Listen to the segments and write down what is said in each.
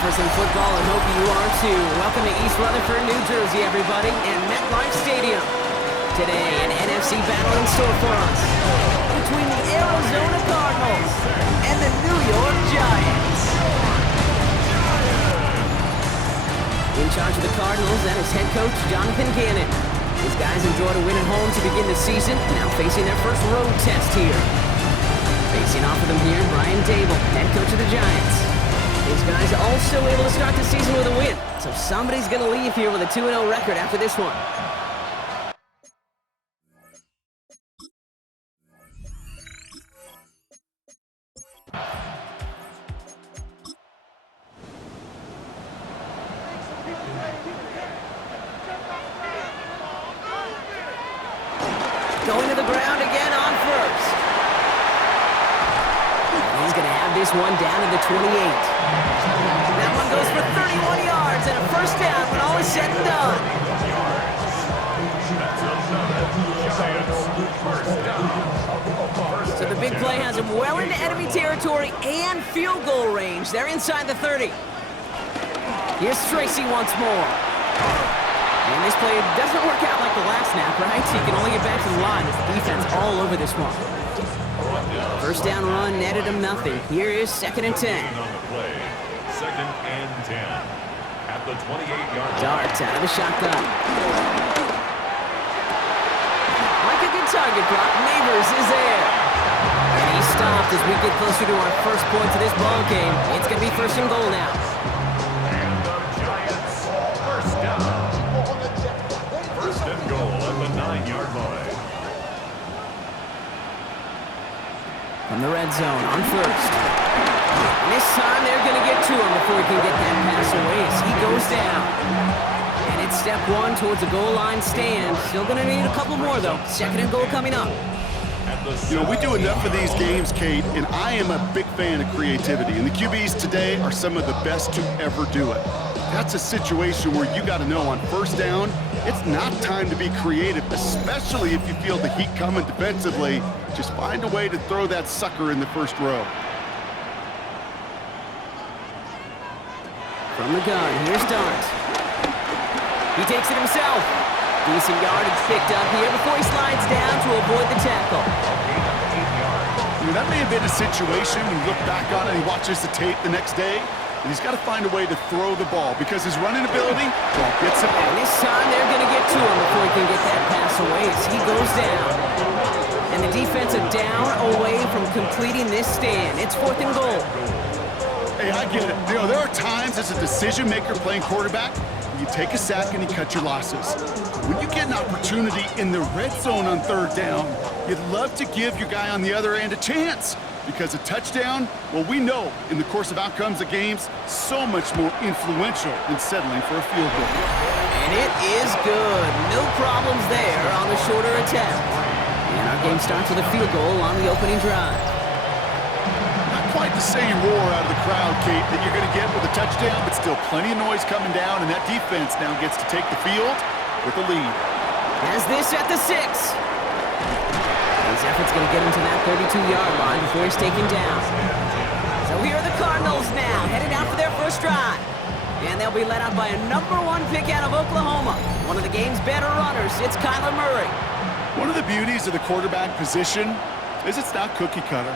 for some football and hope you are too. Welcome to East Rutherford, New Jersey, everybody, and MetLife Stadium. Today, an NFC battle in store for us between the Arizona Cardinals and the New York Giants. In charge of the Cardinals, that is head coach Jonathan Gannon. His guys enjoyed a win at home to begin the season, now facing their first road test here. Facing off of them here, Brian Dable, head coach of the Giants. His guys also able to start the season with a win, so somebody's going to leave here with a 2-0 record after this one. Going to the ground again on first. He's going to have this one down to the 28. That one goes for 31 yards and a first down when all is said and done. So the big play has him well into enemy territory and field goal range. They're inside the 30. Here's Tracy once more. And this play doesn't work out like the last snap, right? He can only get back to the line as the defense all over this one. First down run netted him nothing. Here is 2nd and 10. On the play, 2nd and 10 at the 28-yard line. Dart out of the shotgun. Like a good target drop, Neighbors is there. And he stopped as we get closer to our first point to this ball game. It's going to be 1st and goal now. And the Giants first down. 1st and goal at the 9-yard line. From the red zone on first. And this time they're going to get to him before he can get that pass away as he goes down. And it's step 1 towards a goal line stand. Still going to need a couple more, though. 2nd and goal coming up. You know, we do enough of these games, Kate, and I am a big fan of creativity. And the QBs today are some of the best to ever do it. That's a situation where you got to know on first down, it's not time to be creative, especially if you feel the heat coming defensively. Just find a way to throw that sucker in the first row. From the gun, here's Dart. He takes it himself. Decent yardage picked up here before he slides down to avoid the tackle. That may have been a situation when you look back on it and he watches the tape the next day, and he's got to find a way to throw the ball because his running ability, well, gets him. And this time they're going to get to him before he can get that pass away as he goes down. And the defensive down away from completing this stand. It's 4th and goal. Hey, I get it. You know, there are times as a decision maker playing quarterback, you take a sack and you cut your losses. When you get an opportunity in the red zone on 3rd down, you'd love to give your guy on the other end a chance. Because a touchdown, well, we know in the course of outcomes of games, so much more influential than settling for a field goal. And it is good. No problems there on the shorter attempt. And our game starts with a field goal on the opening drive. Not quite the same roar out of the crowd, Kate, that you're going to get with a touchdown, but still plenty of noise coming down, and that defense now gets to take the field with the lead. Has this at the 6. His effort's going to get him to that 32-yard line before he's taken down. So here are the Cardinals now, headed out for their first drive. And they'll be led out by a #1 pick out of Oklahoma. One of the game's better runners, it's Kyler Murray. One of the beauties of the quarterback position is it's not cookie cutter.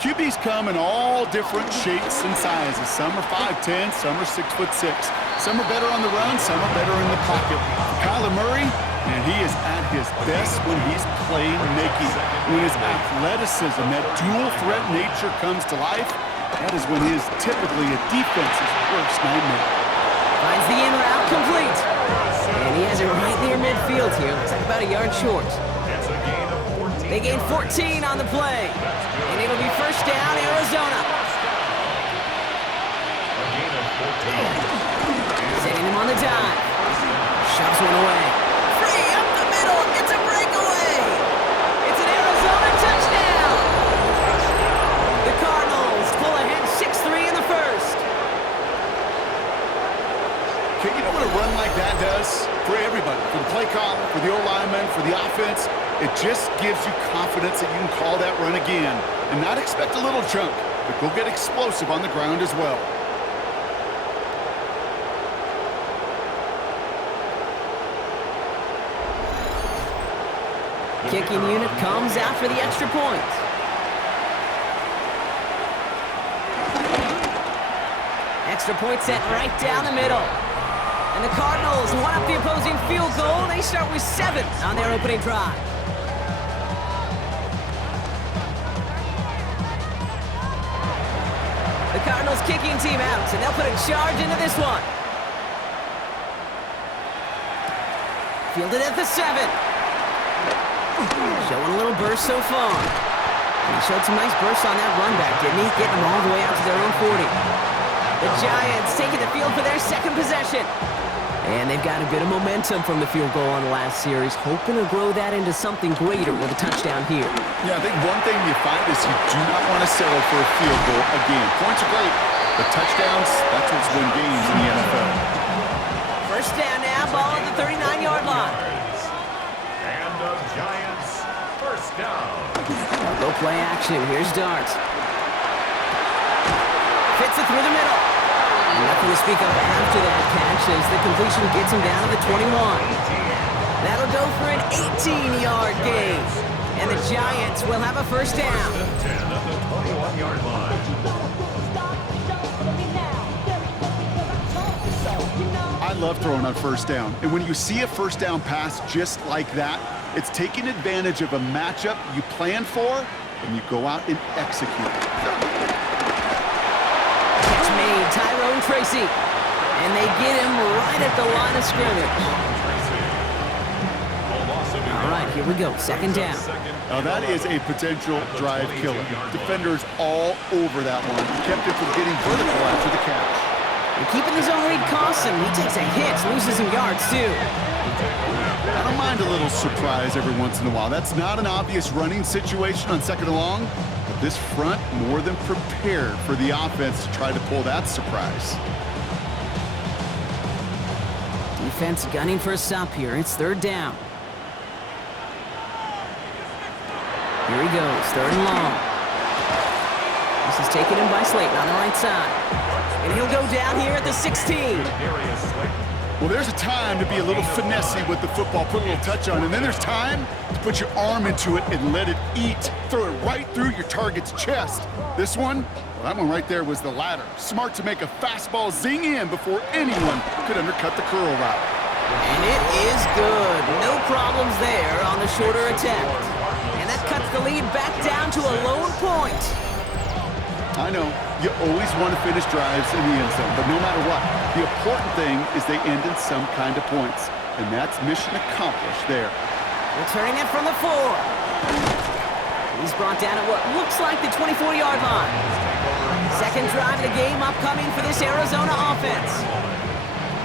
QBs come in all different shapes and sizes. Some are 5'10", some are 6'6". Some are better on the run, some are better in the pocket. Kyler Murray, and he is at his best when he's playmaking. When his athleticism, that dual threat nature comes to life, that is when he is typically a defense's worst nightmare. Finds the in route complete. And he has it right near midfield here. Looks like about a yard short. They gain 14 on the play. And it'll be first down, Arizona. Setting him on the dive. Shoves one away. Free up the middle. It's a breakaway. It's an Arizona touchdown. The Cardinals pull ahead 6-3 in the first. Okay, you know what a run like that does for everybody? For the play caller, for the O-lineman, for the offense. It just gives you confidence that you can call that run again and not expect a little chunk, but go get explosive on the ground as well. Kicking unit comes out for the extra point. Extra point set right down the middle. And the Cardinals one up the opposing field goal. They start with 7 on their opening drive. The Cardinals kicking team out, and they'll put a charge into this one. Fielded at the 7. Showing a little burst so far. And he showed some nice bursts on that run back, didn't he? Getting them all the way out to their own 40. The Giants taking the field for their second possession. And they've got a bit of momentum from the field goal on the last series, hoping to grow that into something greater with a touchdown here. Yeah, I think one thing you find is you do not want to settle for a field goal again. Points are great, but touchdowns, that's what's win games in the NFL. First down now, ball at the 39-yard line. And the Giants, first down. They'll go play action. Here's Dart. Fits it through the middle. Nothing to speak of after that catch as the completion gets him down to the 21. That'll go for an 18-yard gain. And the Giants will have a first down. 10 at the 21-yard line. I love throwing on first down. And when you see a first down pass just like that, it's taking advantage of a matchup you plan for, and you go out and execute. Catch made, Tyrone Tracy. And they get him right at the line of scrimmage. All right, here we go. Second down. Now that is a potential drive killer. Defenders all over that one. Kept it from getting vertical after the catch. And keeping his own read costs him. He takes a hit, loses some yards too. I don't mind a little surprise every once in a while. That's not an obvious running situation on second and long, but this front more than prepared for the offense to try to pull that surprise. Defense gunning for a stop here. It's third down. Here he goes, third and long. This is taken in by Slayton on the right side. And he'll go down here at the 16. Well, there's a time to be a little finessey with the football, put a little touch on, and then there's time to put your arm into it and let it eat. Throw it right through your target's chest. This one, well, that one right there was the latter. Smart to make a fastball zing in before anyone could undercut the curl route. And it is good. No problems there on the shorter attempt. And that cuts the lead back down to a lone point. I know, you always want to finish drives in the end zone, but no matter what, the important thing is they end in some kind of points, and that's mission accomplished there. Returning it from the 4. He's brought down at what looks like the 24-yard line. Second drive of the game upcoming for this Arizona offense.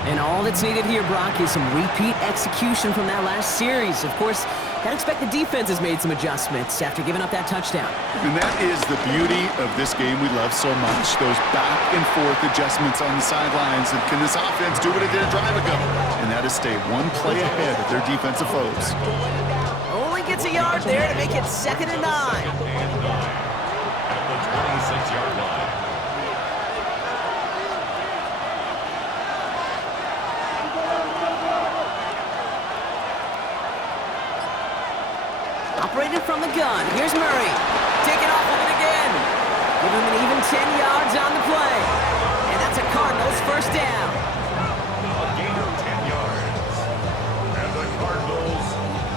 And all that's needed here, Brock, is some repeat execution from that last series. Of course, gotta expect the defense has made some adjustments after giving up that touchdown. And that is the beauty of this game we love so much. Those back and forth adjustments on the sidelines. And can this offense do what it did a drive ago? And that is stay one play ahead of their defensive foes. Only gets a yard there to make it 2nd and 9. At the 26-yard line. Operated from the gun. Here's Murray. Taking off with it again. Give him an even 10 yards on the play. And that's a Cardinals first down. A gain of 10 yards. And the Cardinals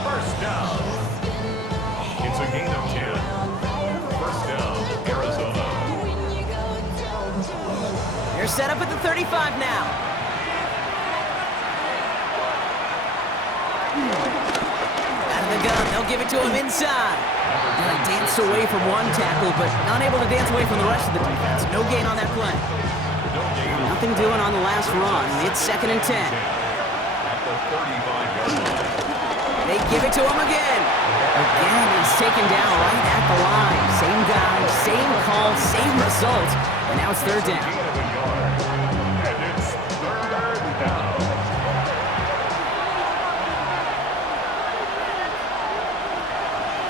first down. It's a gain of 10. First down, Arizona. They're set up at the 35 now. Out of the gun, they'll give it to him inside. And he danced away from one tackle, but not able to dance away from the rest of the defense. No gain on that play. Nothing doing on the last run. It's 2nd and 10. At the 35-yard line. They give it to him again. Again, he's taken down right at the line. Same guy, same call, same result. And now it's third down. Gain of a yard. And it's third down.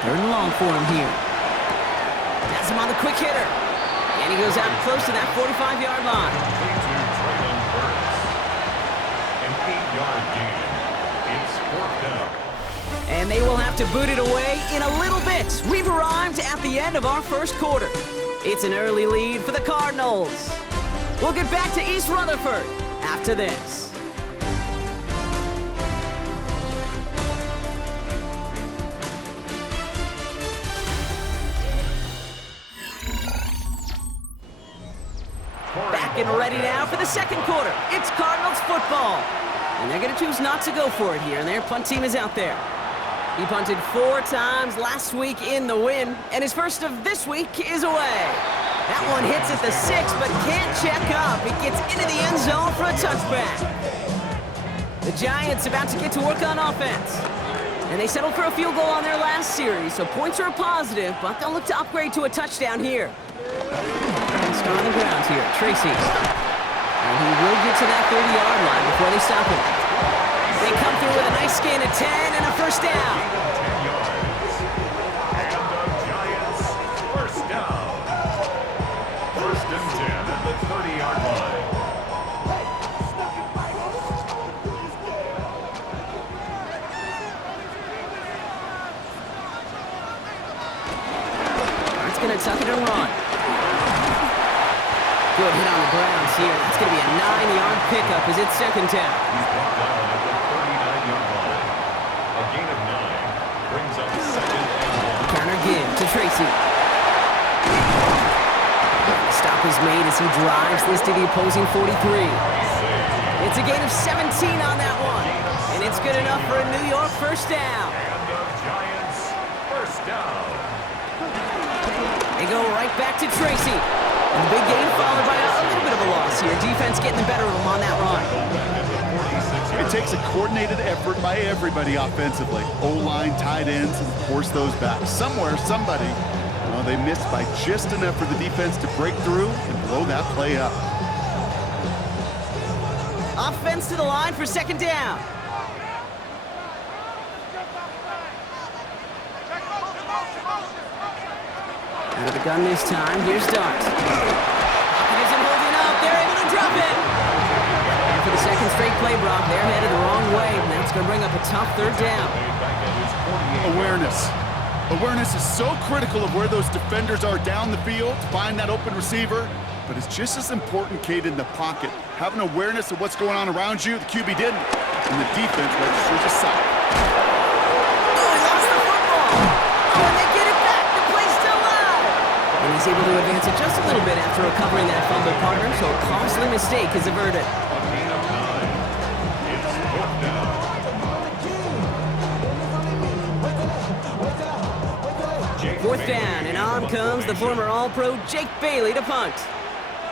Third and long for him here. Has him on the quick hitter. And he goes out close to that 45-yard line. An 8-yard gain. It's 4th down. And they will have have to boot it away in a little bit. We've arrived at the end of our first quarter. It's an early lead for the Cardinals. We'll get back to East Rutherford after this. Back and ready now for the second quarter. It's Cardinals football. And they're going to choose not to go for it here, and their punt team is out there. He punted 4 times last week in the win, and his first of this week is away. That one hits at the 6, but can't check up. It gets into the end zone for a touchback. The Giants about to get to work on offense. And they settled for a field goal on their last series, so points are a positive, but they'll look to upgrade to a touchdown here. Star on the ground here, Tracy. And he will get to that 30-yard line before they stop him. They come through with a nice gain of 10 and a first down. 10 yards. And the Giants first down. First and 10 at the 30-yard line. It's going to tuck it and run. Good hit on the ground here. That's going to be a 9-yard pickup as it's second down. He's brought down at the 39-yard line. A gain of 9 brings up second and 1. Counter give to Tracy. Stop is made as he drives this to the opposing 43. It's a gain of 17 on that one. And it's good enough for a New York first down. And the Giants first down. They go right back to Tracy. And the big gain followed by a little bit of a loss here. Defense getting the better of them on that run. It takes a coordinated effort by everybody offensively. O-line, tight ends, and of course those backs. Somewhere, somebody, well, they missed by just enough for the defense to break through and blow that play up. Offense to the line for second down. Out of the gun this time, here's Dart. It isn't holding up, they're able to drop it! And for the second straight play, Brock, they're headed the wrong way, and that's going to bring up a tough third down. Awareness. Awareness is so critical of where those defenders are down the field to find that open receiver, but it's just as important, Kate, in the pocket. Having awareness of what's going on around you, the QB didn't, and the defense registers a sack. Oh, he lost the football! Oh, and they get it back! The play's still live! And he's able to advance it just a little bit after recovering that fumble, partner, so a costly mistake is averted. A gain of 9. It's fourth down. Fourth down, and on comes the former All-Pro Jake Bailey to punt.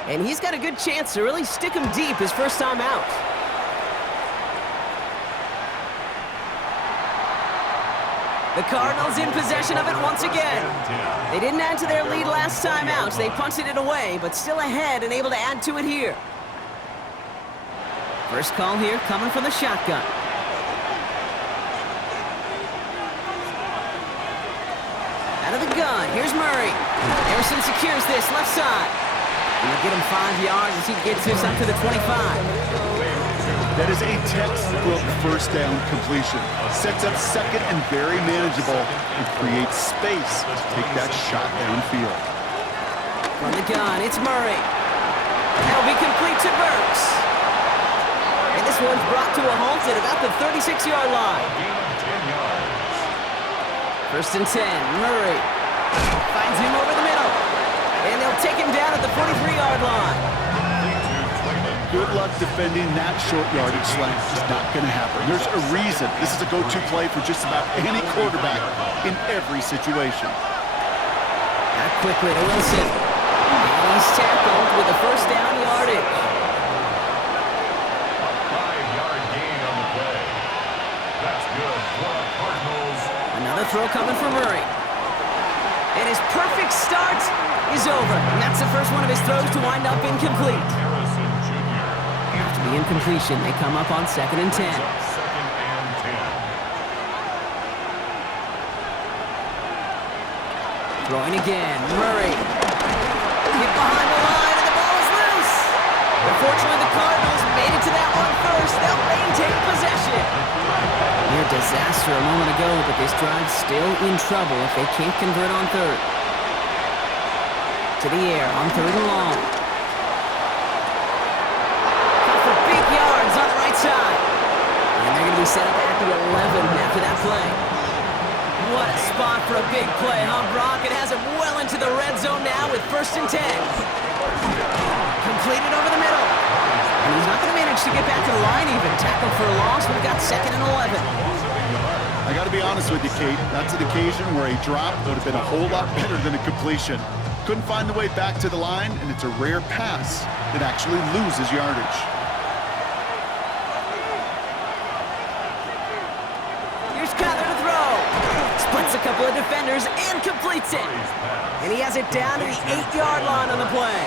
And he's got a good chance to really stick him deep his first time out. The Cardinals in possession of it once again. They didn't add to their lead last time out. They punted it away, but still ahead and able to add to it here. First call here coming from the shotgun. Out of the gun, here's Murray. Harrison secures this left side. And he'll get him 5 yards as he gets this up to the 25. That is a textbook first down completion. Sets up second and very manageable and creates space to take that shot downfield. From the gun, it's Murray. That'll be complete to Burks. And this one's brought to a halt at about the 36-yard line. Gain of 10 yards. First and 10, Murray finds him over the middle. And they'll take him down at the 43-yard line. Good luck defending that short yardage slant. It's not going to happen. There's a reason this is a go-to play for just about any quarterback in every situation. Back quickly to Wilson. And he's tackled with the first down yardage. A 5-yard gain on the play. That's good for the Cardinals. Another throw coming from Murray. And his perfect start is over. And that's the first one of his throws to wind up incomplete. Harrison Jr. After the incompletion, they come up on second and 10. Second and 10. Throwing again, Murray. Hit behind the line, and the ball is loose. Unfortunately, the Cardinals made it to that one first. They'll maintain possession. Near disaster a moment ago, but this drive's still in trouble if they can't convert on third. To the air on third and long. Cut for big yards on the right side. And they're going to be set up at the 11 after that play. What a spot for a big play, huh, Brock? It has him well into the red zone now with 1st and 10. Completed over the middle. And he's not going to manage to get back to the line even. Tackle for a loss. We've got 2nd and 11. I got to be honest with you, Kate. That's an occasion where a drop would have been a whole lot better than a completion. Couldn't find the way back to the line, and it's a rare pass that actually loses yardage. Here's Kyler to throw. Splits a couple of defenders and completes it. And he has it down to the 8-yard line on the play.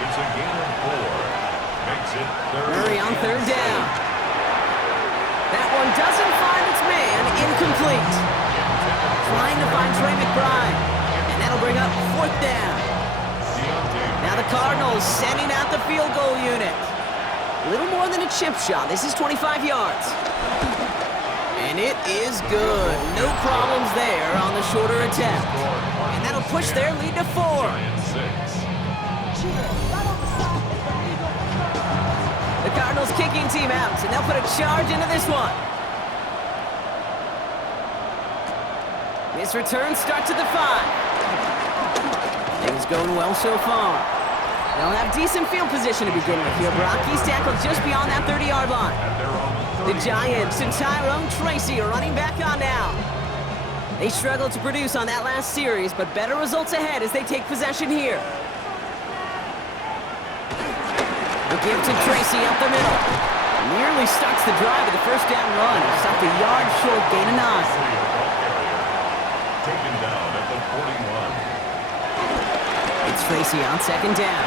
It's a gain of 4. Makes it Murray on third down. That one doesn't find its man. Incomplete. Trying to find Trey McBride. And that'll bring up 4th down. Now the Cardinals sending out the field goal unit. A little more than a chip shot. This is 25 yards. And it is good. No problems there on the shorter attempt. And that'll push their lead to 4. The Cardinals kicking team out, and they'll put a charge into this one. This return starts at the 5. Things going well so far. They'll have decent field position to begin with here. Brock, he's tackled just beyond that 30-yard line. The Giants and Tyrone Tracy are running back on now. They struggled to produce on that last series, but better results ahead as they take possession here. The give to Tracy up the middle. Nearly starts the drive with the 1st down run. Stopped a yard short, gain of 9. Taken down at the 41. It's Tracy on 2nd down.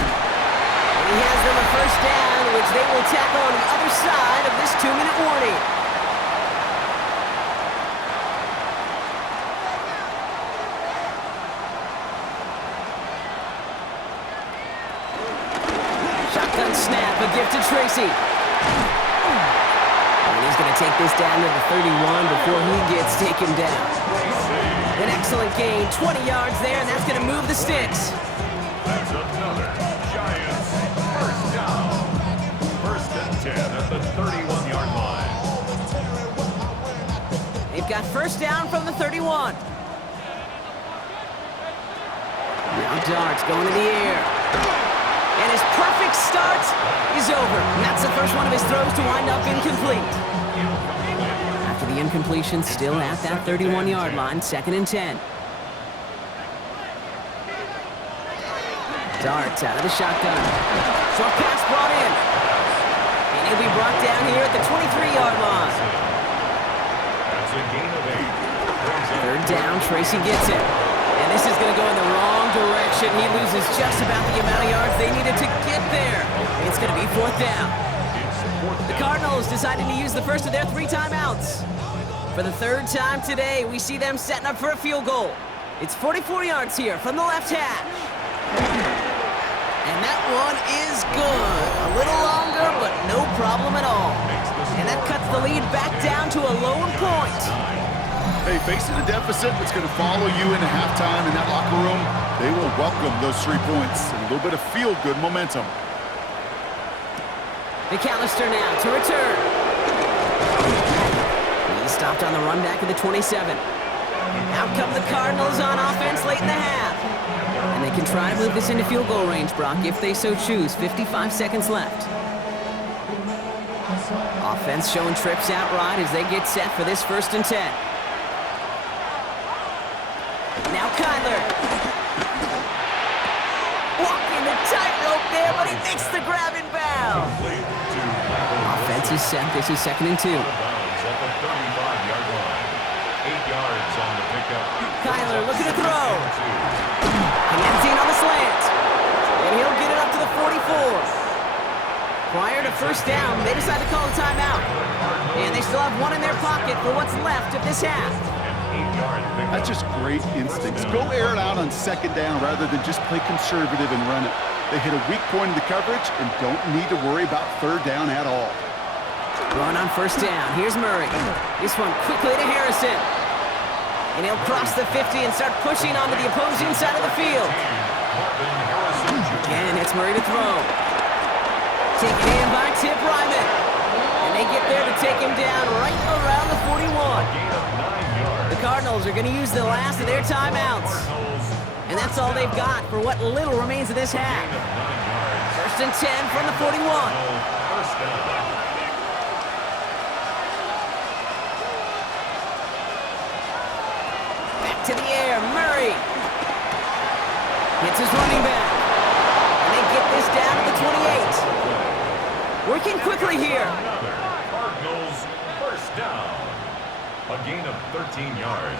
And he has them a 1st down, which they will tackle on the other side of this 2-minute warning. Shotgun snap, a gift to Tracy. And he's going to take this down to the 31 before he gets taken down. An excellent gain, 20 yards there, and that's going to move the sticks. That's another Giants 1st down. 1st and 10 at the 31-yard line. They've got 1st down from the 31. Now Dart's going to the air. And his perfect start is over. And that's the first one of his throws to wind up incomplete. After the incompletion, still at that 31-yard line, 2nd and 10. Darts out of the shotgun. Short pass brought in. And he'll be brought down here at the 23-yard line. That's a gain of 8. 3rd down, Tracy gets it. And this is going to go in the wrong direction. He loses just about the amount of yards they needed to get there. It's going to be 4th down. The Cardinals decided to use the first of their 3 timeouts. For the 3rd time today, we see them setting up for a field goal. It's 44 yards here from the left hash. And that one is good. A little longer, but no problem at all. And that cuts the lead back down to a lone point. Hey, facing a deficit that's going to follow you into halftime in that locker room, they will welcome those 3 points and a little bit of feel-good momentum. McAllister now to return. He stopped on the run back of the 27. Out come the Cardinals on offense late in the half. And they can try to move this into field goal range, Brock, if they so choose. 55 seconds left. Offense showing trips out right as they get set for this 1st and 10. Now Kyler. Walking the tightrope there, but he makes the grab in bounds. Offense is set. This is 2nd and 2. At the 35-yard line. 8 yards on the pickup. Kyler looking to throw. Connecting on the slant. And he'll get it up to the 44. Prior to 1st down, they decide to call a timeout. And they still have one in their pocket for what's left of this half. That's just great instincts. Go air it out on 2nd down rather than just play conservative and run it. They hit a weak point in the coverage and don't need to worry about 3rd down at all. Throwing on first down. Here's Murray. This one quickly to Harrison. And he'll cross the 50 and start pushing onto the opposing side of the field. Again, it's Murray to throw. Taken in by Tip Ryman. And they get there to take him down right around the 41. The Cardinals are going to use the last of their timeouts. And that's all they've got for what little remains of this half. First and 10 from the 41. Back to the air, Murray. Hits his running back. And they get this down to the 28. Working quickly here. Cardinals first down. A gain of 13 yards.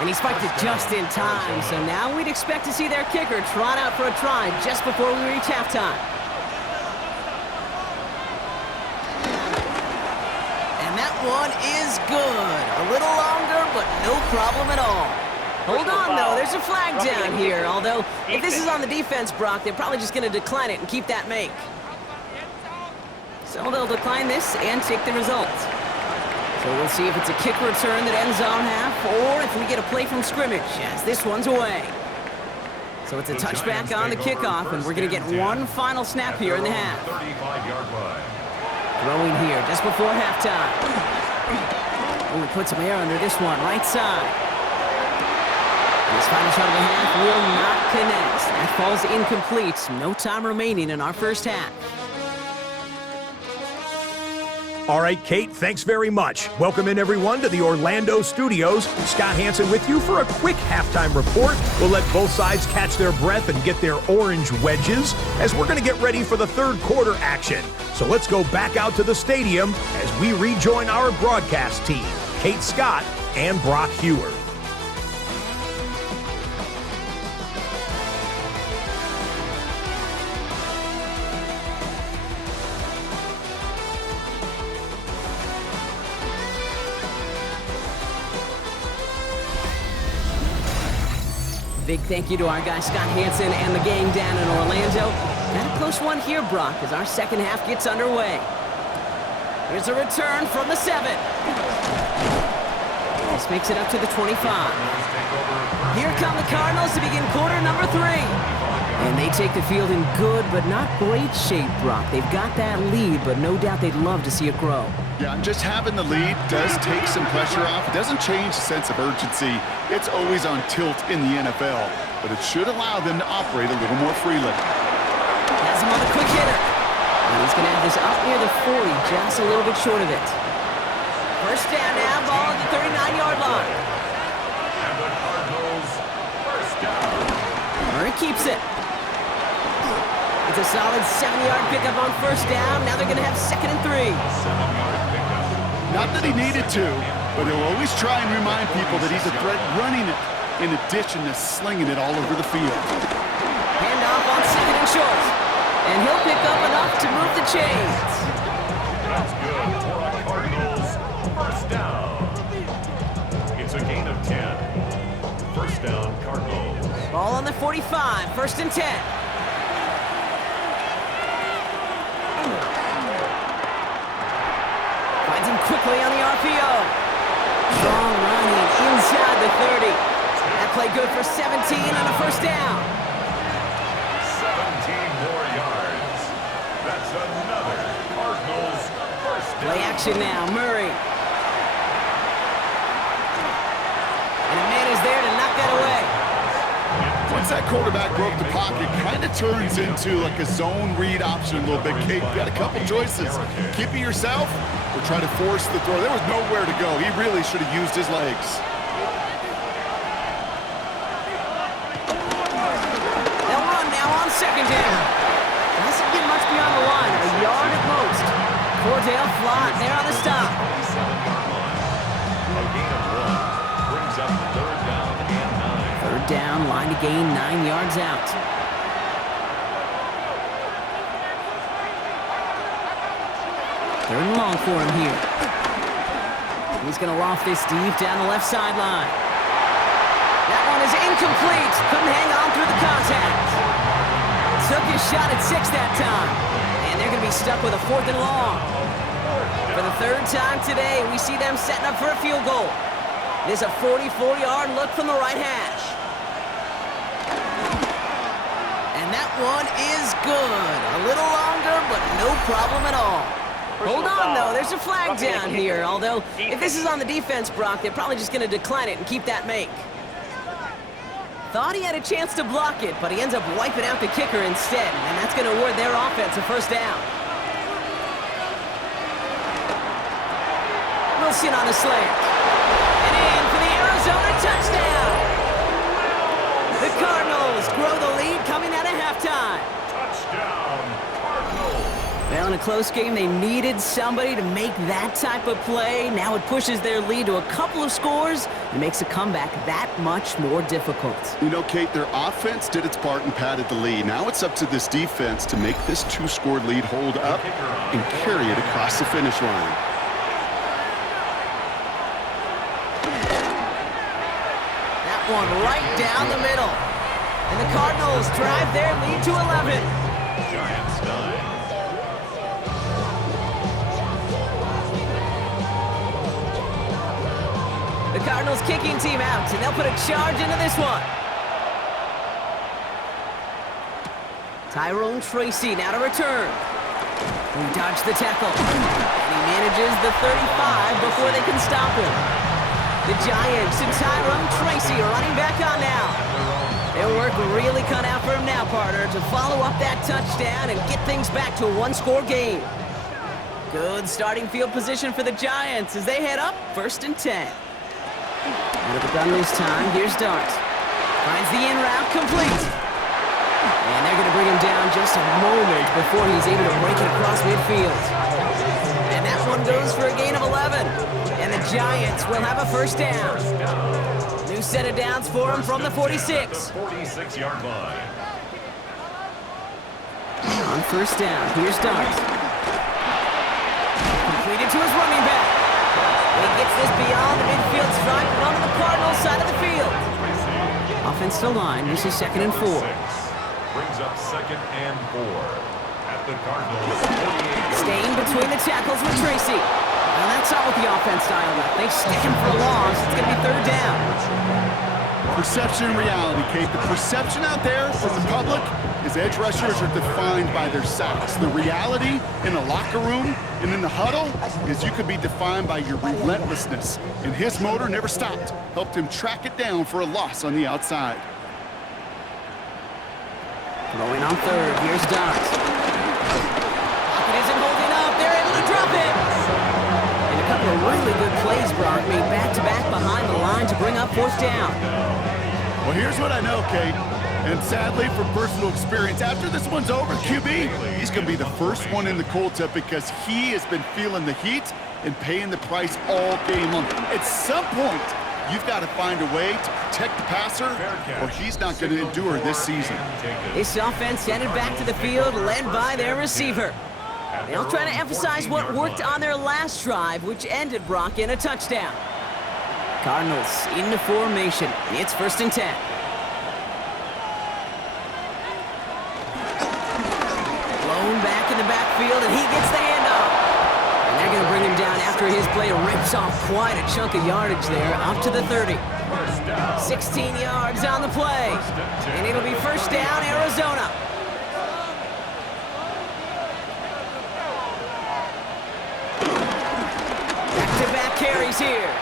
And he spiked it just in time, so now we'd expect to see their kicker trot out for a try just before we reach halftime. And that one is good. A little longer, but no problem at all. Hold on, though. There's a flag down here, although if this is on the defense, Brock, they're probably just going to decline it and keep that make. So they'll decline this and take the result. So we'll see if it's a kick return that ends on half, or if we get a play from scrimmage, as this one's away. So it's a touchback on the kickoff, and we're going to get one final snap here in the half. 35-yard line. Throwing here just before halftime. Oh, we put some air under this one, right side. And this final shot of the half will not connect. That falls incomplete. No time remaining in our first half. All right, Kate, thanks very much. Welcome in, everyone, to the Orlando studios. Scott Hansen with you for a quick halftime report. We'll let both sides catch their breath and get their orange wedges as we're going to get ready for the third quarter action. So let's go back out to the stadium as we rejoin our broadcast team, Kate Scott and Brock Hewer. Big thank you to our guy Scott Hansen and the gang down in Orlando. Got a close one here, Brock, as our second half gets underway. Here's a return from the 7. This makes it up to the 25. Here come the Cardinals to begin quarter number 3. And they take the field in good but not great shape, Brock. They've got that lead, but no doubt they'd love to see it grow. Yeah, and just having the lead does take some pressure off. It doesn't change the sense of urgency. It's always on tilt in the NFL, but it should allow them to operate a little more freely. Has him on the quick hitter. And he's going to have this up near the 40, just a little bit short of it. First down now, ball at the 39-yard line. And the Cardinals first down. Murray keeps it. It's a solid 7-yard pickup on first down. Now they're going to have 2nd and 3. 7-yard pickup. Not that he needed to, but he'll always try and remind people that he's a threat running it, in addition to slinging it all over the field. Handoff on 2nd and short. And he'll pick up enough to move the chains. That's good for the Cardinals. First down. It's a gain of 10. First down, Cardinals. Ball on the 45, 1st and 10. Finds him quickly on the RPO. Strong running inside the 30. That play good for 17 on a first down. 17 more yards. That's another Cardinals first down. Play action now, Murray. And a man is there to knock that away. Once that quarterback broke the pocket, kind of turns into like a zone read option a little bit, Kate. You got a couple choices. Keep it yourself or try to force the throw. There was nowhere to go. He really should have used his legs. They'll run now on 2nd down. Doesn't get much beyond the line, a yard at most. Cordell Flott there on the stop. 27-yard line. A gain of 1 brings up 3rd down and 9. 3rd down, line to gain 9 yards out. Third and long for him here. He's going to loft this deep down the left sideline. That one is incomplete. Couldn't hang on through the contact. Took his shot at 6 that time. And they're going to be stuck with a 4th and long. For the third time today, we see them setting up for a field goal. It is a 44-yard look from the right hash. And that one is good. A little longer, but no problem at all. Hold on, though. There's a flag down here. Although, if this is on the defense, Brock, they're probably just going to decline it and keep that make. Thought he had a chance to block it, but he ends up wiping out the kicker instead. And that's going to award their offense a first down. Wilson on the slant. And in for the Arizona touchdown. The Cardinals grow the lead coming out of halftime. Touchdown, Cardinals. Well, in a close game, they needed somebody to make that type of play. Now it pushes their lead to a couple of scores and makes a comeback that much more difficult. You know, Kate, their offense did its part and padded the lead. Now it's up to this defense to make this two-score lead hold up and carry it across the finish line. That one right down the middle. And the Cardinals drive their lead to 11. Giants 9. The Cardinals kicking team out, and they'll put a charge into this one. Tyrone Tracy now to return. He dodged the tackle. And he manages the 35 before they can stop him. The Giants and Tyrone Tracy are running back on now. Their work really cut out for him now, partner, to follow up that touchdown and get things back to a one-score game. Good starting field position for the Giants as they head up 1st and 10. Out of the gun this time, here's Dart. Finds the in route complete. And they're going to bring him down just a moment before he's able to break it across midfield. And that one goes for a gain of 11. And the Giants will have a first down. New set of downs for him from the 46. 46-yard line. On first down, here's Dart. Completed to his running back. He gets this beyond the midfield stripe and onto the Cardinals side of the field. Offensive line, this is 2nd and 4. Brings up 2nd and 4 at the Cardinals 48. Staying between the tackles with Tracy. And that's not what the offense dialed up. They stick him for a loss. It's going to be 3rd down. Perception and reality, Kate. The perception out there from the public is edge rushers are defined by their sacks. The reality in the locker room and in the huddle is you could be defined by your relentlessness. And his motor never stopped. Helped him track it down for a loss on the outside. Throwing on 3rd, here's Dot. Pocket isn't holding up. They're able to drop it. And a couple of really good plays, Brock, made back-to-back behind the line to bring up 4th down. Well, here's what I know, Kate. And sadly, from personal experience, after this one's over, QB, he's going to be the first one in the cold tub because he has been feeling the heat and paying the price all game long. At some point, you've got to find a way to protect the passer, or he's not going to endure this season. This offense headed back to the field, led by their receiver. They'll try to emphasize what worked on their last drive, which ended, Brock, in a touchdown. Cardinals into formation. It's 1st and 10. Blown back in the backfield, and he gets the handoff. And they're going to bring him down after his play rips off quite a chunk of yardage there, up to the 30. 16 yards on the play. And it'll be 1st down, Arizona. Back-to-back carries here.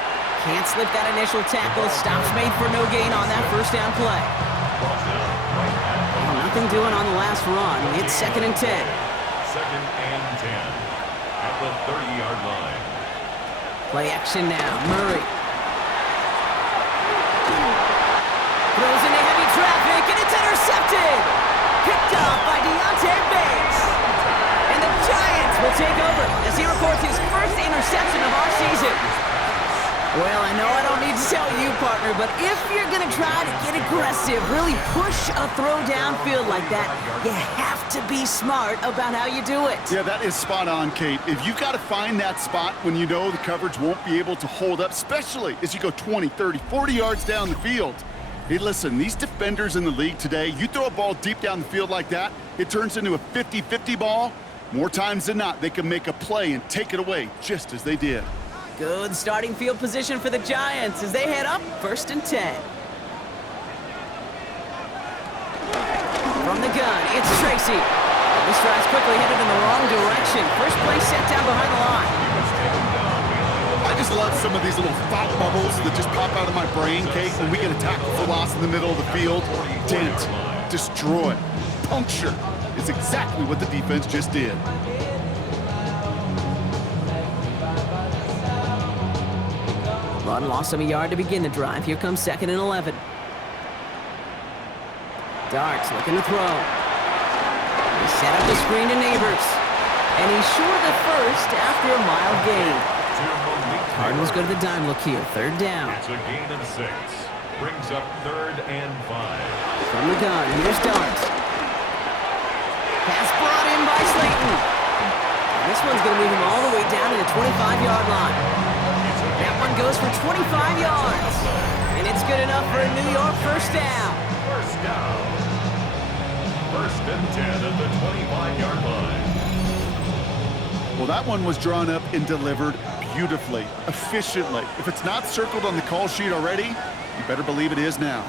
Can't slip that initial tackle. Stops made for no gain on that 1st down play. Well, nothing doing on the last run. It's 2nd and 10. 2nd and 10 at the 30-yard line. Play action now. Murray. Throws into heavy traffic, and it's intercepted. Picked off by Deontay Bates. And the Giants will take over as he records his first interception of our season. Well, I know I don't need to tell you, partner, but if you're going to try to get aggressive, really push a throw downfield like that, you have to be smart about how you do it. Yeah, that is spot on, Kate. If you've got to find that spot when you know the coverage won't be able to hold up, especially as you go 20, 30, 40 yards down the field. Hey, listen, these defenders in the league today, you throw a ball deep down the field like that, it turns into a 50-50 ball. More times than not, they can make a play and take it away, just as they did. Good starting field position for the Giants as they head up 1st and 10. From the gun, it's Tracy. This drive's quickly headed in the wrong direction. First play set down behind the line. I just love some of these little thought bubbles that just pop out of my brain, Kate, when we get a tackle for loss in the middle of the field. Dent, destroy, puncture is exactly what the defense just did. Run loss of a yard to begin the drive. Here comes 2nd and 11. Darts looking to throw. He set up the screen to Neighbors. And he's short of first after a mild gain. Cardinals go to the dime look here. 3rd down. It's a gain of 6. Brings up 3rd and 5. From the gun, here's Darts. Pass brought in by Slayton. And this one's going to move him all the way down to the 25-yard line. That one goes for 25 yards. And it's good enough for a New York first down. First down. 1st and 10 at the 25-yard line. Well, that one was drawn up and delivered beautifully, efficiently. If it's not circled on the call sheet already, you better believe it is now.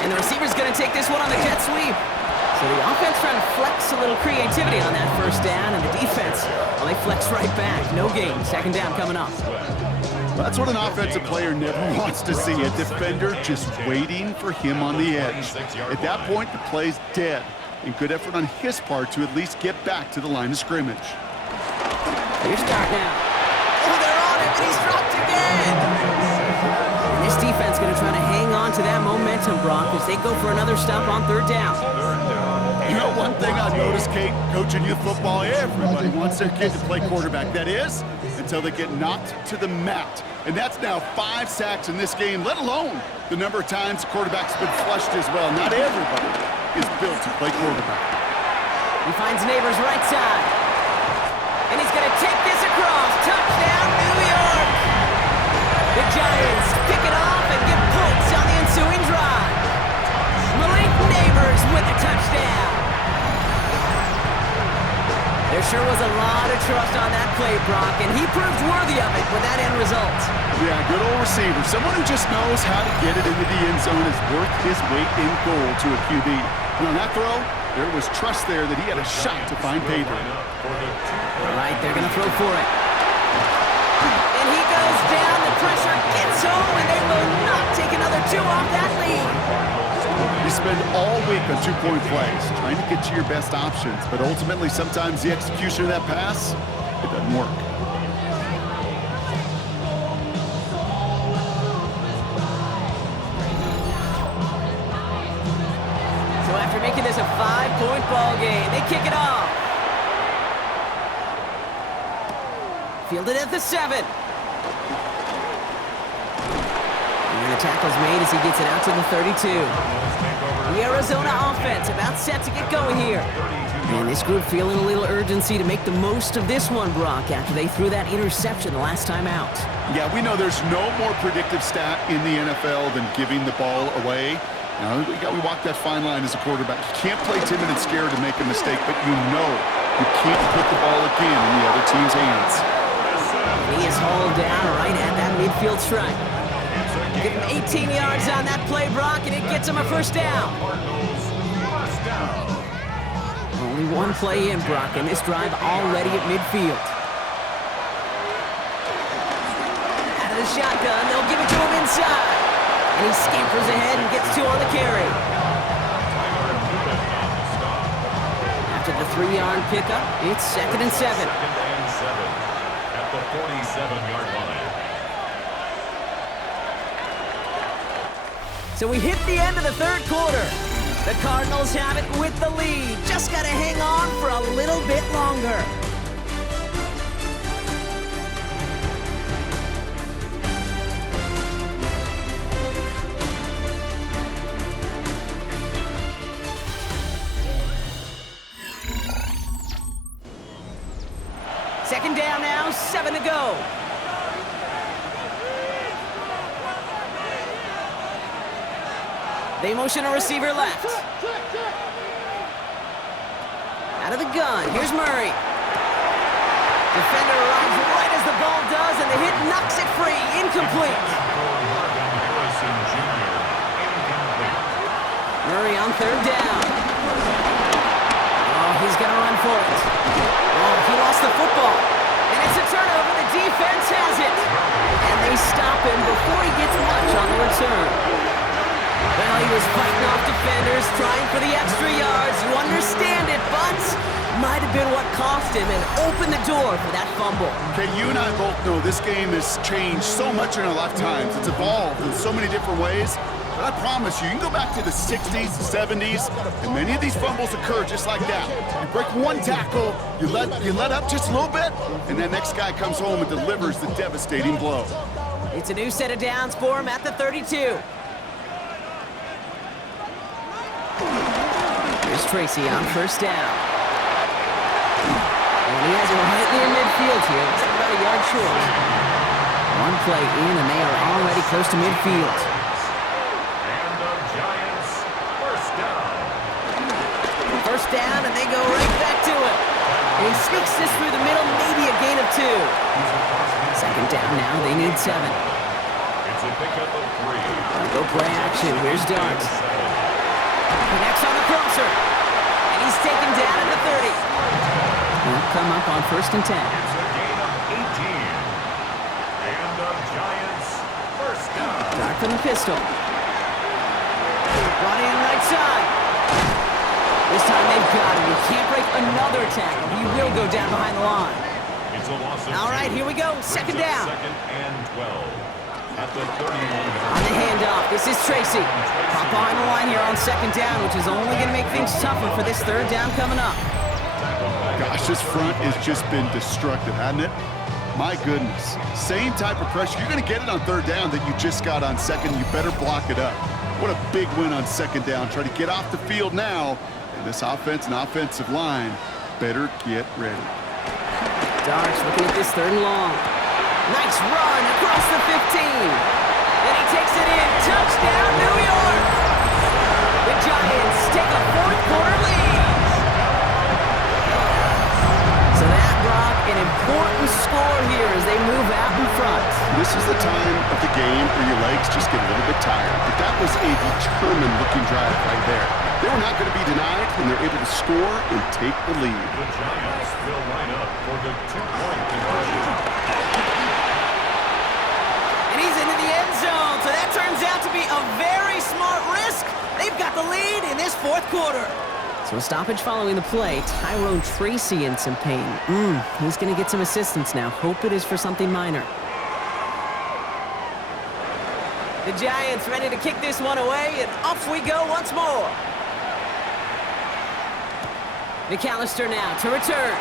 And the receiver's going to take this one on the jet sweep. So the offense trying to flex a little creativity on that first down, and the defense, well, they flex right back. No gain. 2nd down coming up. Well, that's what an offensive player never wants to see, a defender just waiting for him on the edge. At that point, the play's dead, and good effort on his part to at least get back to the line of scrimmage. Here's Dart now. Oh, they're on him, and he's dropped again. And this defense going to try to hang on to that momentum, Brock, as they go for another stop on 3rd down. You know, one thing I noticed, Kate, coaching youth football, everybody wants their kid to play quarterback. That is, until they get knocked to the mat. And that's now 5 sacks in this game, let alone the number of times the quarterback's been flushed as well. Not everybody is built to play quarterback. He finds Neighbors right side. And he's going to take this across. Touchdown, New York! The Giants pick it off and get points on the ensuing drive. Malik Neighbors with a touchdown. There sure was a lot of trust on that play, Brock, and he proved worthy of it with that end result. Yeah, good old receiver. Someone who just knows how to get it into the end zone is worth his weight in gold to a QB. And on that throw, there was trust there that he had a shot to find pay dirt. All right, they're going to throw for it. And he goes down. The pressure gets home, and they will not take another 2 off that lead. You spend all week on 2-point plays, trying to get to your best options, but ultimately sometimes the execution of that pass, it doesn't work. So after making this a 5-point ball game, they kick it off. Fielded at the 7. And the tackle's made as he gets it out to the 32. The Arizona offense about set to get going here. And this group feeling a little urgency to make the most of this one, Brock, after they threw that interception the last time out. Yeah, we know there's no more predictive stat in the NFL than giving the ball away. Now, we walk that fine line as a quarterback. You can't play timid and scared to make a mistake, but you know you can't put the ball again in the other team's hands. He is hauled down right at that midfield stripe. Give him 18 yards on that play, Brock, and it gets him a first down. Only one play in, Brock, and this drive already at midfield. Out of the shotgun, they'll give it to him inside. And he scampers ahead and gets 2 on the carry. After the 3-yard pickup, it's 2nd and 7. 2nd and 7 at the 47-yard line. So we hit the end of the 3rd quarter. The Cardinals have it with the lead. Just got to hang on for a little bit longer. Second down now, 7 to go. They motion a receiver left. Out Out of the gun, here's Murray. Defender arrives right as the ball does, and the hit knocks it free. Incomplete. Murray on third down. Oh, he's going to run for it. Oh, he lost the football. And it's a turnover. The defense has it. And they stop him before he gets much on the return. Well, he was fighting off defenders, trying for the extra yards. You understand it, but might have been what cost him and opened the door for that fumble. Okay, you and I both know this game has changed so much in our lifetimes. It's evolved in so many different ways. But I promise you, you can go back to the 60s, the 70s, and many of these fumbles occur just like that. You break one tackle, you let up just a little bit, and that next guy comes home and delivers the devastating blow. It's a new set of downs for him at the 32. Here's Tracy on first down. And he has it right near midfield here. It's about a yard short. One play in, and they are already close to midfield. And the Giants, first down. First down, and they go right back to it. And he sneaks this through the middle, maybe a gain of 2. Second down now, they need 7. It's a pickup of 3. Go play action. Here's Darts. Connects on the crosser. And he's taken down at the 30. He'll come up on first and 10. It's a gain of 18. And the Giants, first down. Dart from the pistol. Brought in right side. This time they've got him. He can't break another tackle. He will go down behind the line. It's a loss of All right, 2. here we go. Second down. Second and 12. At the 31. On the handoff, this is Tracy. Pop behind the line here on second down, which is only going to make things tougher for this third down coming up. Gosh, this front has just been destructive, hasn't it? My goodness. Same type of pressure. You're going to get it on third down that you just got on second. You better block it up. What a big win on second down. Try to get off the field now. And this offense and offensive line better get ready. Darts looking at this third and long. Nice run across the 15. Then he takes it in. Touchdown, New York! The Giants take a fourth-quarter lead. So that brought an important score here as they move out in front. This is the time of the game where your legs just get a little bit tired. But that was a determined-looking drive right there. They were not going to be denied, and they're able to score and take the lead. The Giants will line up for the 2-point conversion. And he's into the end zone, so that turns out to be a very smart risk. They've got the lead in this fourth quarter. So a stoppage following the play. Tyrone Tracy in some pain. He's going to get some assistance now. Hope it is for something minor. The Giants ready to kick this one away, and off we go once more. McAllister now to return.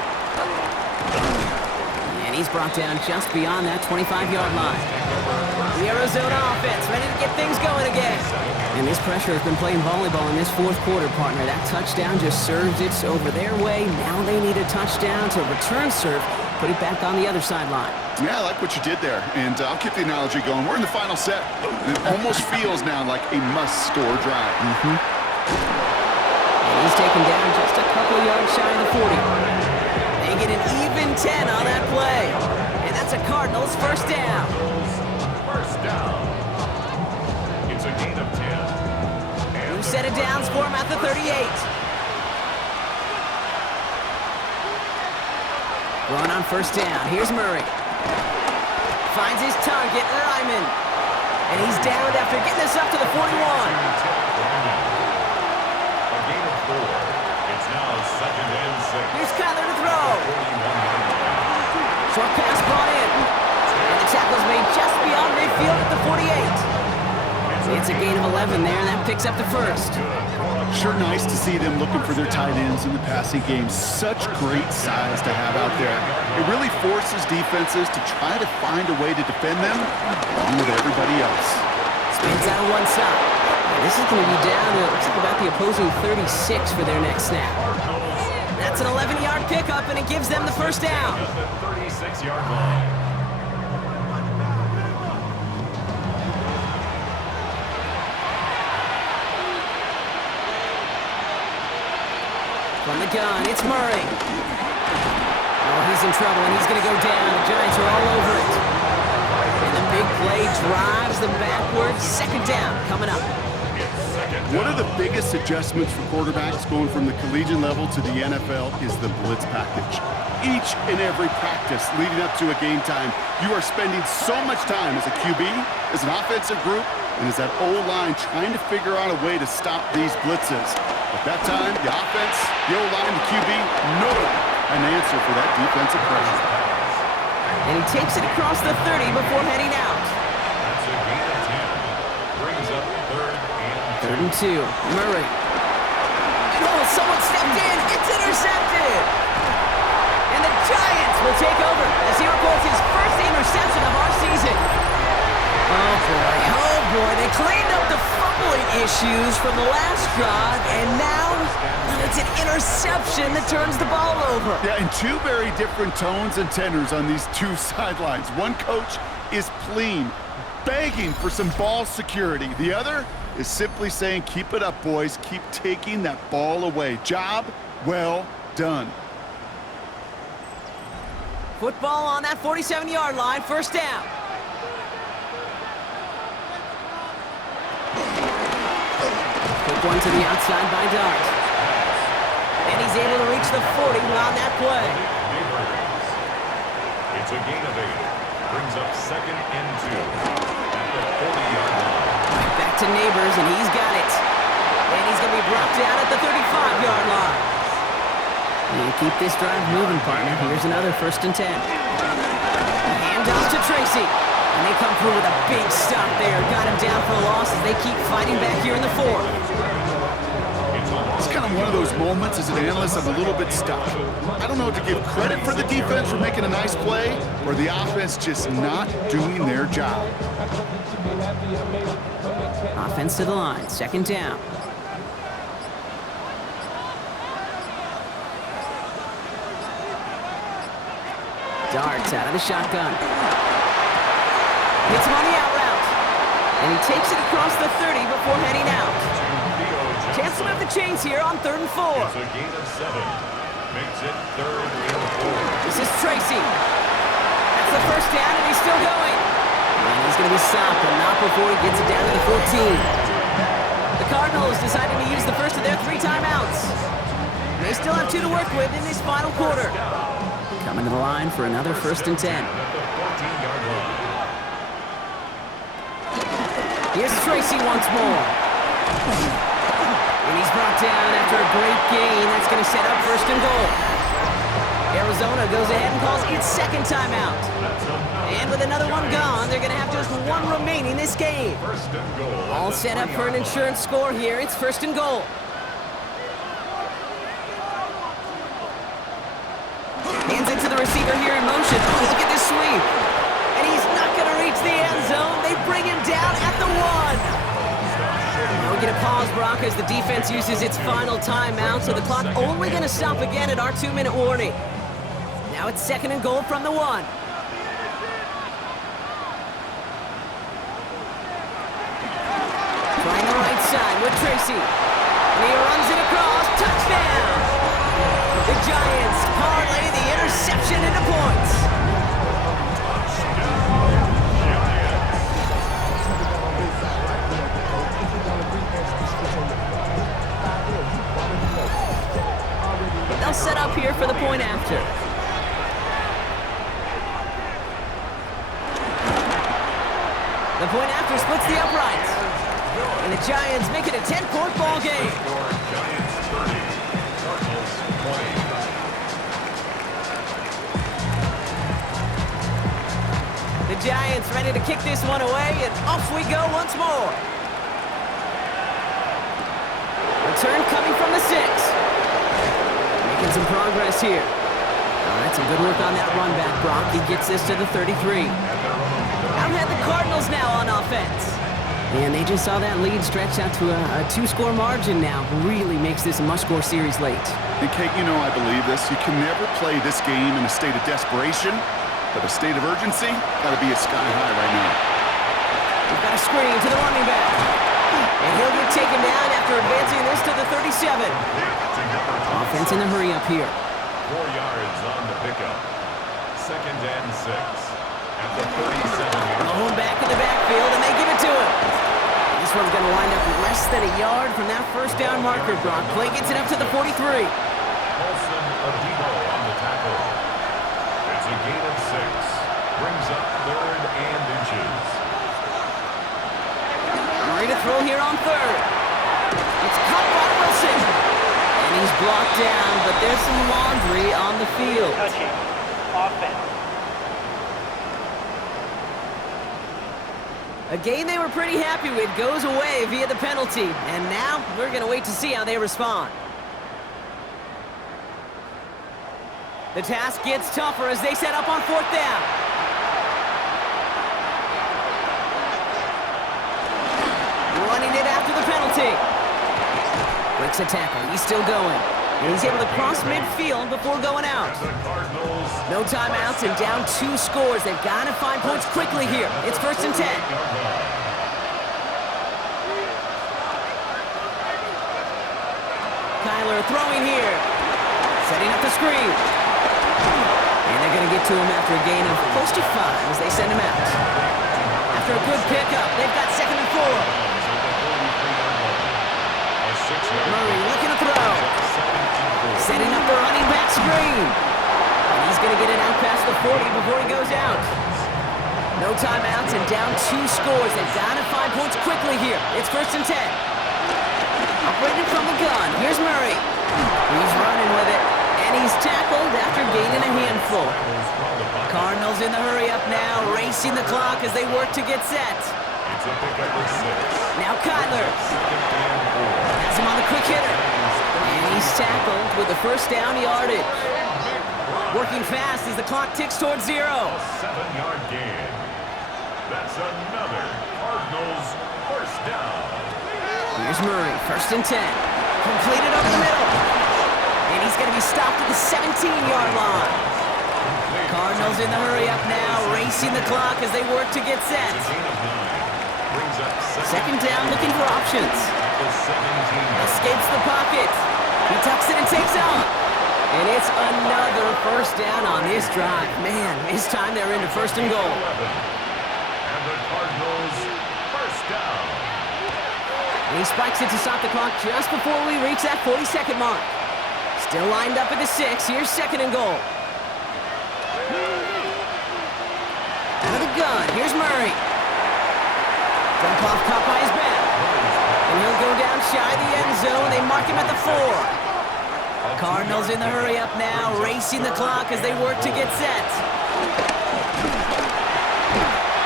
And he's brought down just beyond that 25-yard line. The Arizona offense ready to get things going again. And this pressure has been playing volleyball in this fourth quarter, partner. That touchdown just served it over their way. Now they need a touchdown to return serve, put it back on the other sideline. Yeah, I like what you did there. And I'll keep the analogy going. We're in the final set. It almost feels now like a must-score drive. And he's taken down just a couple of yards shy of the 40. They get an even 10 on that play. And that's a Cardinals first down. First down. It's a gain of 10. New set of downs for him at the 38. Going on first down. Here's Murray. Finds his target, Ryman. And he's downed after getting this up to the 41. A gain of 4. It's now second and 6. Here's Kyler to throw. Short pass brought in. And the tackle's made just beyond midfield at the 48. It's a gain of 11 there, and that picks up the first. Sure nice to see them looking for their tight ends in the passing game. Such great size to have out there. It really forces defenses to try to find a way to defend them along with everybody else. Spins out of one side. This is going to be down to, looks like about the opposing 36 for their next snap. That's an 11-yard pickup, and it gives them the first down. At the 36-yard line. From the gun. It's Murray. Oh, he's in trouble, and he's going to go down. The Giants are all over it. And the big play drives them backwards. Second down coming up. One of the biggest adjustments for quarterbacks going from the collegiate level to the NFL is the blitz package. Each and every practice leading up to a game time, you are spending so much time as a QB, as an offensive group, and as that O-line trying to figure out a way to stop these blitzes. At that time, the offense, the O-line, the QB, no one an answer for that defensive pressure. And he takes it across the 30 before heading out. That's a gain of 10. Brings up third and 3rd and 2. Murray. Oh, someone stepped in. It's intercepted. And the Giants will take over as he records his first interception of our season. Oh, boy. Oh, boy. They cleaned up the fumbling issues from the last drive, and now it's an interception that turns the ball over. Yeah, and two very different tones and tenors on these two sidelines. One coach is pleading, begging for some ball security. The other is simply saying, keep it up, boys. Keep taking that ball away. Job well done. Football on that 47-yard line, first down. Quick one to the outside by Dart. And he's able to reach the 40 on that play. It's a gain of 8. Brings up 2nd and 2 at the 40-yard line. Right back to Neighbors, and he's got it. And he's going to be brought down at the 35-yard line. You keep this drive moving, partner. Here's another 1st and 10. Hand off to Tracy. And they come through with a big stop there. Got him down for a loss as they keep fighting back here in the 4th. It's kind of one of those moments as an analyst I'm a little bit stuck. I don't know if to give credit for the defense for making a nice play or the offense just not doing their job. Offense to the line. 2nd down. Darts out of the shotgun. Hits him on the out route. And he takes it across the 30 before heading out. Chance to move the chains here on 3rd and 4. It's a gain of 7. Makes it 3rd and 4. This is Tracy. That's the first down, and he's still going. And he's going to be stopped, but not before he gets it down to the 14. The Cardinals decided to use the first of their 3 timeouts. They still have 2 to work with in this final quarter. Coming to the line for another 1st and 10. Here's Tracy once more. And he's brought down after a great gain. That's going to set up 1st and goal. Arizona goes ahead and calls its 2nd timeout. And with another one gone, they're going to have just 1 remaining this game. All set up for an insurance score here. It's 1st and goal. Hands it to the receiver here in motion. Oh, look at this sweep. And he's not going to reach the end zone. They bring him down at the 1. Now we get a pause, Brock, as the defense uses its final timeout, so the clock only going to stop again at our 2-minute warning. Now it's 2nd and goal from the 1. Trying the right side with Tracy. And he runs it across. Touchdown! The Giants parlay the interception into points. They'll set up here for the point after. The point after splits the uprights. And the Giants make it a 10-point ball game. Giants 30, Cardinals 20. The Giants ready to kick this one away, and off we go once more. Return coming from the 6. Making some progress here. All right, some good work on that run back, Brock. He gets this to the 33. Out ahead the Cardinals now on offense. And they just saw that lead stretch out to a 2-score margin now. Really makes this a must-score series late. And Kate, you know I believe this. You can never play this game in a state of desperation, but a state of urgency got to be at sky high right now. We've got a screen to the running back. And he'll get taken down after advancing this to the 37. Offense in the hurry up here. 4 yards on the pickup. 2nd and 6. At the 37-yard line. Home back in the backfield, and they give it to him. This one's going to wind up less than a yard from that first down marker, Brock. Play gets it up to the 43. Paulson Adebo on the tackle. It's a gain of 6. Brings up 3rd and inches. Murray to throw here on 3rd. It's caught by Wilson. And he's blocked down, but there's some laundry on the field. Touching. Offense. A game they were pretty happy with goes away via the penalty. And now we're going to wait to see how they respond. The task gets tougher as they set up on 4th down. Running it after the penalty. Breaks a tackle. He's still going. And he's able to cross midfield before going out. The Cardinals. No timeouts and down 2 scores. They've got to find points quickly here. It's 1st and 10. Kyler throwing here. Setting up the screen. And they're going to get to him after a gain of close to 5 as they send him out. After a good pickup, they've got 2nd and 4. Murray looking to throw. Setting up the running back screen. And he's going to get it out past the 40 before he goes out. No timeouts and down 2 scores. They've got to find points quickly here. It's 1st and 10. Operating from the gun. Here's Murray. He's running with it. And he's tackled after gaining a handful. Cardinals in the hurry up now, racing the clock as they work to get set. It's a pickup of 6. Now Kyler. Has him on the quick hitter. And he's tackled with the first down yardage. Working fast as the clock ticks towards 0. 7-yard gain. That's another Cardinals first down. Here's Murray, 1st and 10. Completed over the middle. And he's going to be stopped at the 17-yard line. Cardinals in the hurry up now, racing the clock as they work to get set. Brings up 2nd down, looking for options. Escapes the pocket. He tucks it and takes off. And it's another first down on this drive. Man, this time they're into 1st and goal. And the Cardinals first down. And he spikes it to stop the clock just before we reach that 40-second mark. Still lined up at the 6. Here's 2nd and goal. Out of the gun. Here's Murray. Dump off caught by his back. And he'll go down shy of the end zone. They mark him at the 4. Cardinals in the hurry up now, racing the clock as they work to get set.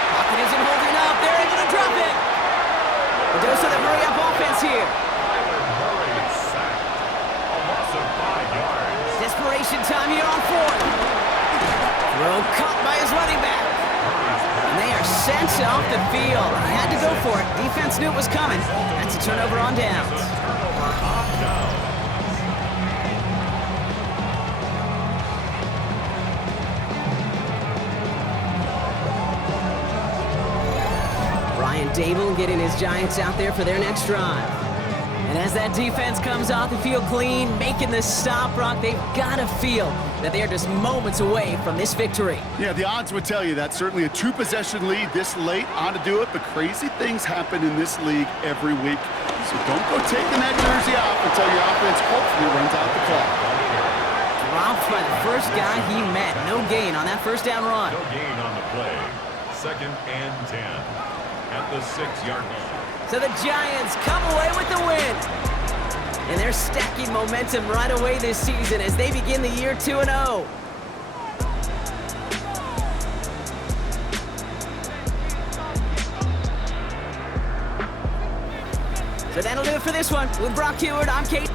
Pocket isn't holding up. They're able to drop it. A dose of the hurry up offense here. Desperation time here on 4th. Throw caught by his running back. And they are sent off the field. He had to go for it. Defense knew it was coming. That's a turnover on downs. Brian Dable getting his Giants out there for their next drive. And as that defense comes off the field clean, making the stop, Brock, they've got to feel that they are just moments away from this victory. Yeah, the odds would tell you that's certainly a 2-possession lead this late on to do it, but crazy things happen in this league every week. So don't go taking that jersey off until your offense hopefully runs out the clock. Dropped by the first guy he met. No gain on that first down run. No gain on the play. 2nd and 10 at the 6-yard line. So the Giants come away with the win. And they're stacking momentum right away this season as they begin the year 2-0. So that'll do it for this one. With Brock Heward, I'm Kate.